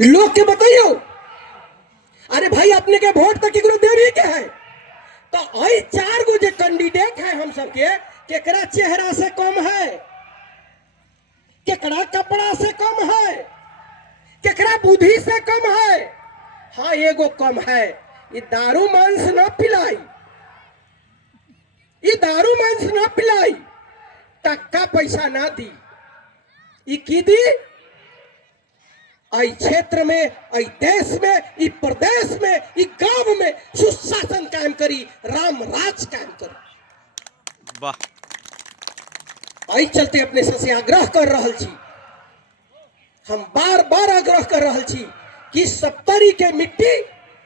लोग के बताइयो। अरे भाई अपने के वोट तक केकरो देरी के है तो आई चार गो जो कैंडिडेट है हम सबके केकरा चेहरा से कम है, केकरा कपड़ा से कम है, केकरा बुद्धि से कम है। हाँ एगो कम है, ये दारू मांस न पिलाई, ये दारू मांस न पिलाई, टक्का पैसा ना दी। ये की दी? आई क्षेत्र में, आई देश में, ई प्रदेश में, ई गांव में सुशासन कायम करी, राम राज कायम करी। वाह। आई चलते अपने से आग्रह कर रहल छी, हम बार बार आग्रह कर रहल छी कि सप्तरी के मिट्टी,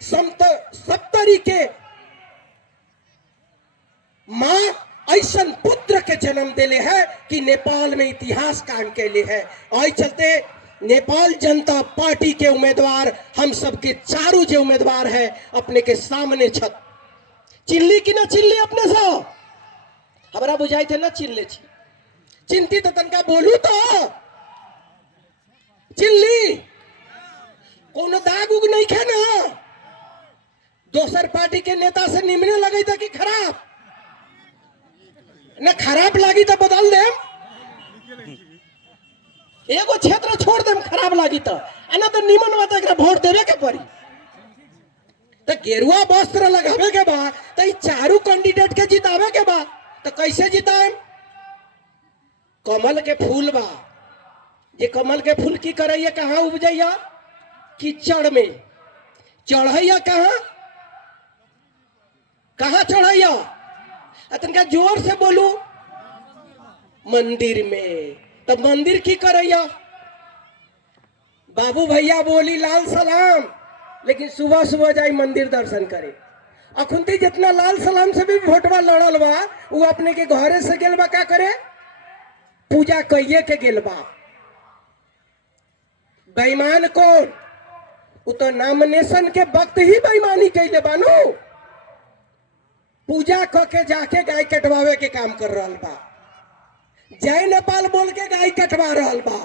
सप्तरी के माँ ऐसा पुत्र के जन्म देले है कि नेपाल में इतिहास कायम कैले है। आई चलते नेपाल जनता पार्टी के उम्मीदवार हम सबके चारों जो उम्मीदवार है अपने के सामने छत चिल्ली की ना चिल्ली अपने सा हमारा बुझाई थे ना चिल्ले छी चिंतित तनका बोलू तो चिल्ली कोनो दाग उग नहीं खे ना दोसर पार्टी के नेता से निमने लगे था कि खराब ना खराब लगी तो बदल दे एगो क्षेत्र छोड़ दे खराब लगी तो ना तो निमन बात एक वोट देवे के पड़ी तो गेरुआ वस्त्र लगावे के बा तो चारू कैंडिडेट के जितावे के बा तो कैसे जिताए कमल के फूल बा ये कमल के फूल की करैया कहाँ उपजैया कीचड़ में चढ़ैया कहाँ चढ़ैया तनका जोर से बोलू मंदिर में तब मंदिर की करैया बाबू भैया बोली लाल सलाम लेकिन सुबह सुबह जाई मंदिर दर्शन करे अखुनती जितना लाल सलाम से भी वोटवा लड़ल बा वो अपने के घरे से गेल बा का करे पूजा कइये के गेल बा बेईमान कौन वो तो नॉमिनेशन के वक्त ही बेईमानी कैले बानू पूजा करके जाके गाय कटवावे के काम कर रहा बा जय नेपाल बोल के गाय कटवा रहा बा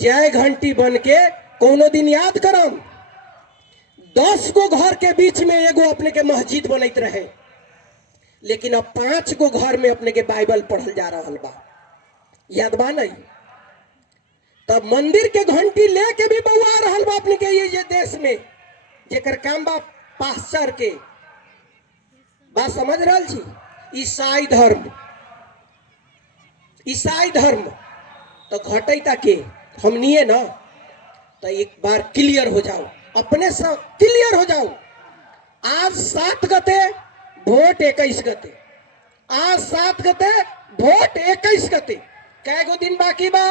जय घंटी बन के कोनो दिन याद करम 10 गो घर के बीच में एगो अपने के मस्जिद बनत रहे लेकिन अब 5 गो घर में अपने के बाइबल पढ़ल जा रहा बा याद बा नहीं तब मंदिर के घंटी लेके भी बउआ रहा बा अपने के ये देश में जेकर काम बा पास्चर के बात समझ रहा छी ईसाई धर्म तो घटैता के हमनिए ना तो एक बार क्लियर हो जाओ अपने से क्लियर हो जाओ आज 7 गते वोट 21 गते आज 7 गते वोट 21 गते कै गो दिन बाकी बा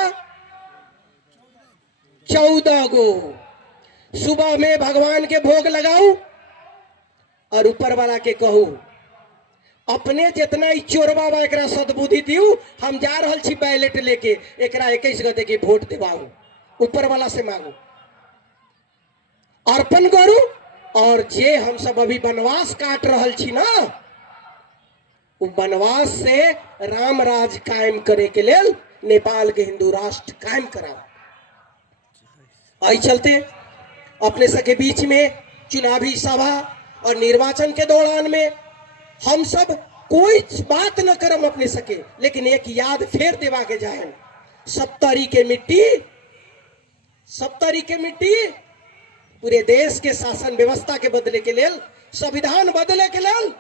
14 गो सुबह में भगवान के भोग लगाऊ और ऊपर वाला के कहू अपने जितना चोरबा बा एकरा सद्बुद्धि दियो हम जा रहल छी बैलेट लेके एकरा 21 गते के वोट देवाऊ ऊपर वाला से मांगू अर्पण करू और जे हम सब अभी वनवास काट रहल छी ना वो वनवास से राम राज कायम करे के लेल नेपाल के हिंदू राष्ट्र कायम कराओ आई चलते अपने सबके बीच में चुनावी सभा और निर्वाचन के दौरान में हम सब कोई बात न करम अपने सके लेकिन एक याद फेर देवा के जाए सप्तरी के मिट्टी पूरे देश के शासन व्यवस्था के बदले के लेल संविधान बदले के लेल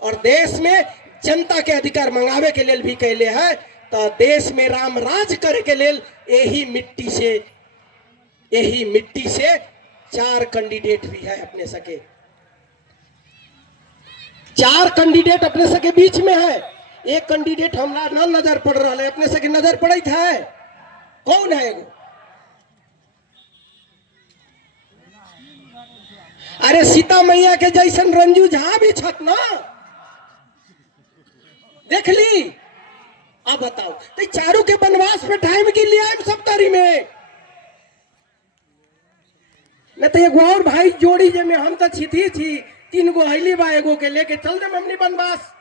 और देश में जनता के अधिकार मंगावे के लेल भी कहले है तो देश में राम राज करे के लेल यही मिट्टी से 4 कैंडिडेट भी है अपने सके 4 कैंडिडेट अपने सके बीच में है एक कैंडिडेट हमरा न नजर पड़ रहा है अपने सके नजर पड़त है कौन है एगो अरे सीता मैया के जैसन रंजू झा भी छत ना देख ली अब बताओ तो चारों के वनवास पे टाइम के लिए आए सप्तरी में न तो एगो और भाई जोड़ी जे में हम तो छिथी 3 गो हईली बा एगो के लेके चल दे हमनी वनवास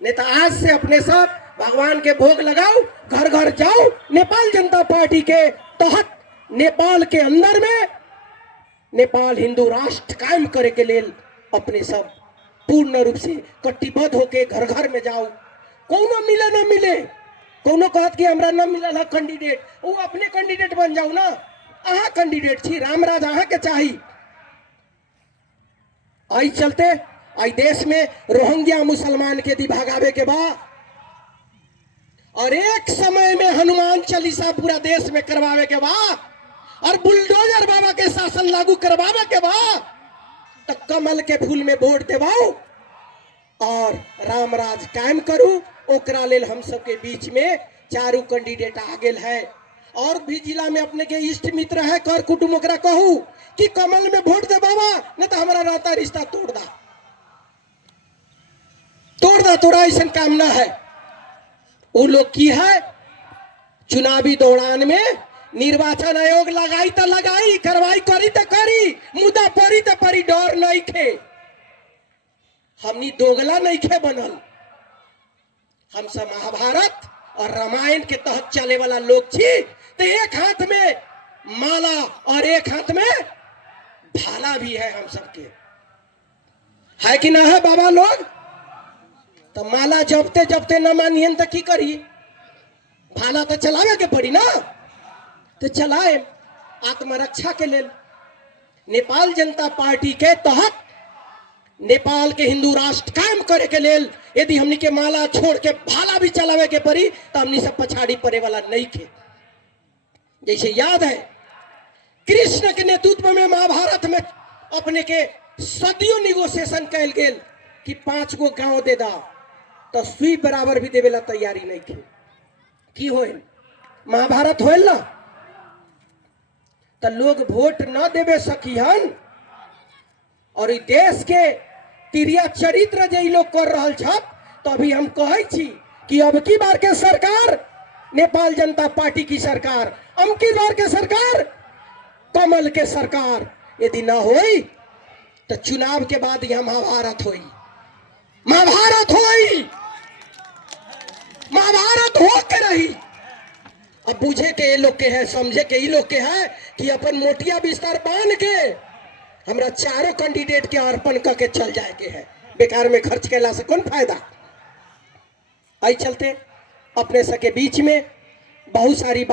नहीं तो आज से अपने सब भगवान के भोग लगाओ, घर घर जाओ। नेपाल जनता पार्टी के तहत नेपाल के अंदर में नेपाल हिंदू राष्ट्र कायम करे के लिए अपने सब पूर्ण रूप से कटिबद्ध होके घर घर में जाओ। कोनो मिले न मिले, कोनो कहत कि हमरा न मिलल है कैंडिडेट, वो अपने कैंडिडेट बन जाओ ना। अहाँ कैंडिडेट छी, रामराज अहाँ के चाहिए। आई चलते आई देश में रोहिंग्या मुसलमान के दी भगावे के बाद और एक समय में हनुमान चालीसा पूरा देश में करवावे के बाद और बुलडोजर बाबा के शासन लागू करवावे के बाद तो कमल के फूल में वोट देवाओ और रामराज कायम करू। ओकरा लेल हम सबके बीच में चारू कैंडिडेट आ गेल है। और भी जिला में अपने के इष्ट मित्र है, कर कुटुंब ओकरा कहू कि कमल में वोट दे बाबा, नहीं तो हमारा रहता रिश्ता तोड़ दा, तोड़ा ऐसा काम ना है। वो लोग की है चुनावी दौरान में निर्वाचन आयोग लगाई तो लगाई, कार्रवाई करी तो करी, मुद्दा पड़ी तो पड़ी, डर नहीं खे। हमनी दोगला नहीं खे बनल। हम सब महाभारत और रामायण के तहत चले वाला लोग छी। तो एक हाथ में माला और एक हाथ में भाला भी है हम सबके, है कि ना है बाबा लोग? तो माला जपते जपते न मानियन तो की करी, भाला तो चलावे के पड़ी ना। तो चलाए आत्मरक्षा के लिए नेपाल जनता पार्टी के तहत नेपाल के हिंदू राष्ट्र कायम करे के लिए यदि हमनी के माला छोड़ के भाला भी चलावे के पड़ी तो हमनी सब पछाड़ी पड़े वाला नहीं थे। जैसे याद है कृष्ण के नेतृत्व में महाभारत में अपने के सदियों निगोशिएशन कैल गेल कि 5 गो गांव दे दा, तो सुई बराबर भी देवेला तैयारी नहीं थे। की होल महाभारत होल ना, तो लोग वोट न देवे सकिहन और ई देश के तिरिया चरित्र जे लोग कर रहल छत। तो अभी हम कहे छी कि अब की बार के सरकार नेपाल जनता पार्टी की सरकार, अमकी बार के सरकार कमल के सरकार यदि न होई तो चुनाव के बाद यह महाभारत होई, महाभारत होई, महाभारत हो के रही। अब बुझे के ये लोग के है, समझे के ये लोग के है कि अपन मोटिया बिस्तर बांध के हमरा चारों कैंडिडेट के अर्पण करके चल जाए के है। बेकार में खर्च कैला से कौन फायदा। आई चलते अपने सबके बीच में बहुत सारी बात